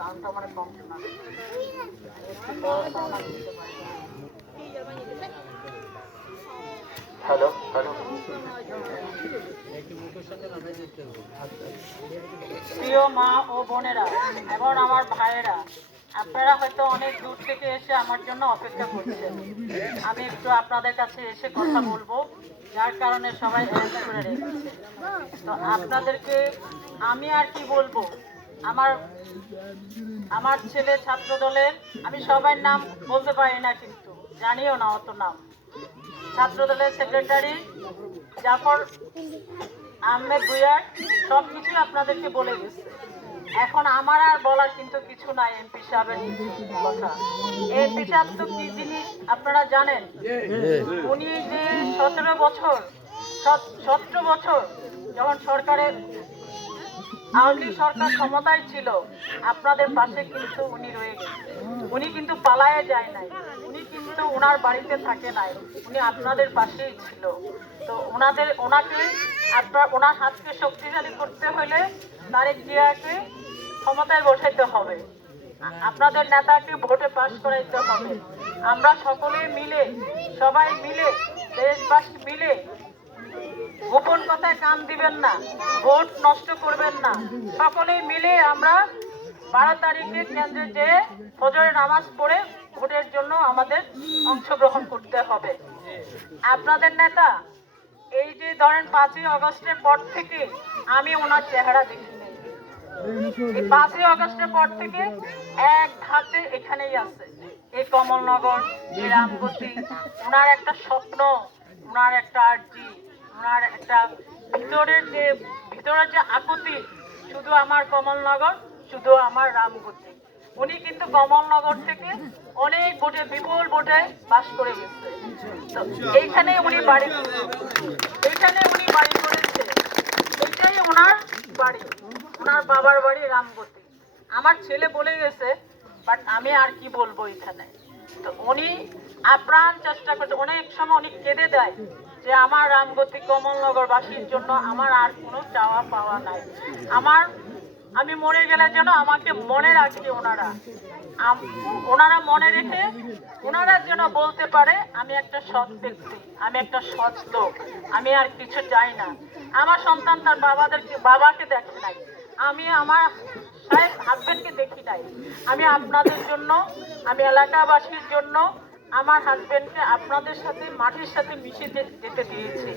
সাউন্ডটা মানে কম শোনা একটু বড় সাউন্ড আমি দিতে পারি। হ্যালো হ্যালো, প্রিয় মা ও বোনেরা এবং আমার ভাইয়েরা, আপনারা হয়তো অনেক দূর থেকে এসে আমার জন্য অপেক্ষা করছেন। আমি একটু আপনাদের কাছে এসে কথা বলবো, যার কারণে সবাই অ্যারেঞ্জ করে রেখেছে। তো আপনাদেরকে আমি আর কি বলবো, আমার আমার ছেলে ছাত্র দলের, আমি সবার নাম বলতে পারি না, কিন্তু জানিও না অত নাম। ছাত্র দলের সেক্রেটারি জাফর আহমেদ ভুঁইয়ার সব কিছুই আপনাদেরকে বলে গেছে। এখন আমার আর বলার কিন্তু কিছু নাই। এমপি সাহেবের কথা, এমপি সাহেব তো কি জিনিস আপনারা জানেন। উনি যে 17 বছর যখন সরকারের আওয়ামী লীগ সরকার ক্ষমতায় ছিল, আপনাদের পাশে কিন্তু উনি রয়ে গেছে। উনি কিন্তু পালায়ে যায় নাই, উনি কিন্তু ওনার বাড়িতে থাকে নাই, উনি আপনাদের পাশেই ছিল। তো ওনাকে ওনার হাতকে শক্তিশালী করতে হলে তারেক জিয়াকে ক্ষমতায় বসাইতে হবে, আপনাদের নেতাকে ভোটে পাশ করাইতে হবে। আমরা সকলে মিলে, সবাই মিলে, দেশবাসী মিলে গোপন কথায় কান দিবেন না, ভোট নষ্ট করবেন না। সকলে মিলে আমরা 12 তারিখে কেন্দ্রে যেয়ে ফজরের নামাজ পড়ে ভোটের জন্য আমাদের অংশগ্রহণ করতে হবে। আপনাদের নেতা এই যে ধরেন 5ই আগস্টের পর থেকে আমি ওনার চেহারা দেখি নাই। এই 5ই আগস্টের পর থেকে এক ধাতে এখানেই আছে, এই কমলনগর, এই রামগতি। ওনার একটা স্বপ্ন, ওনার একটা আর্জি, ওনার একটা ভিতরের যে আকুতি, শুধু আমার কমলনগর, শুধু আমার রামগতি। উনি কিন্তু কমলনগর থেকে অনেক ভোটে, বিপুল ভোটে পাস করে গেছে। তো এইখানে উনি বাড়ি করেছে, এটাই ওনার বাড়ি, ওনার বাবার বাড়ি রামগতি। আমার ছেলে বলে গেছে, বাট আমি আর কি বলবো এখানে। তো উনি আপ্রাণ চেষ্টা করছে, অনেক সময় উনি কেঁদে দেয় যে আমার রামগতি কমলনগরবাসীর জন্য আমার আর কোনো চাওয়া পাওয়া নাই। আমি মরে গেলে যেন আমাকে মনে রাখে ওনারা মনে রেখে ওনারা যেন বলতে পারে আমি একটা সৎ ব্যক্তি, আমি একটা সৎ লোক, আমি আর কিছু চাই না। আমার সন্তান তার বাবাকে দেখে নাই, আমি আমার হাজবেন্ডকে দেখি নাই। আমি আপনাদের জন্য, আমি এলাকাবাসীর জন্য আমার হাজবেন্ডকে আপনাদের সাথে, মাটির সাথে মিশে যেতে দিয়েছি।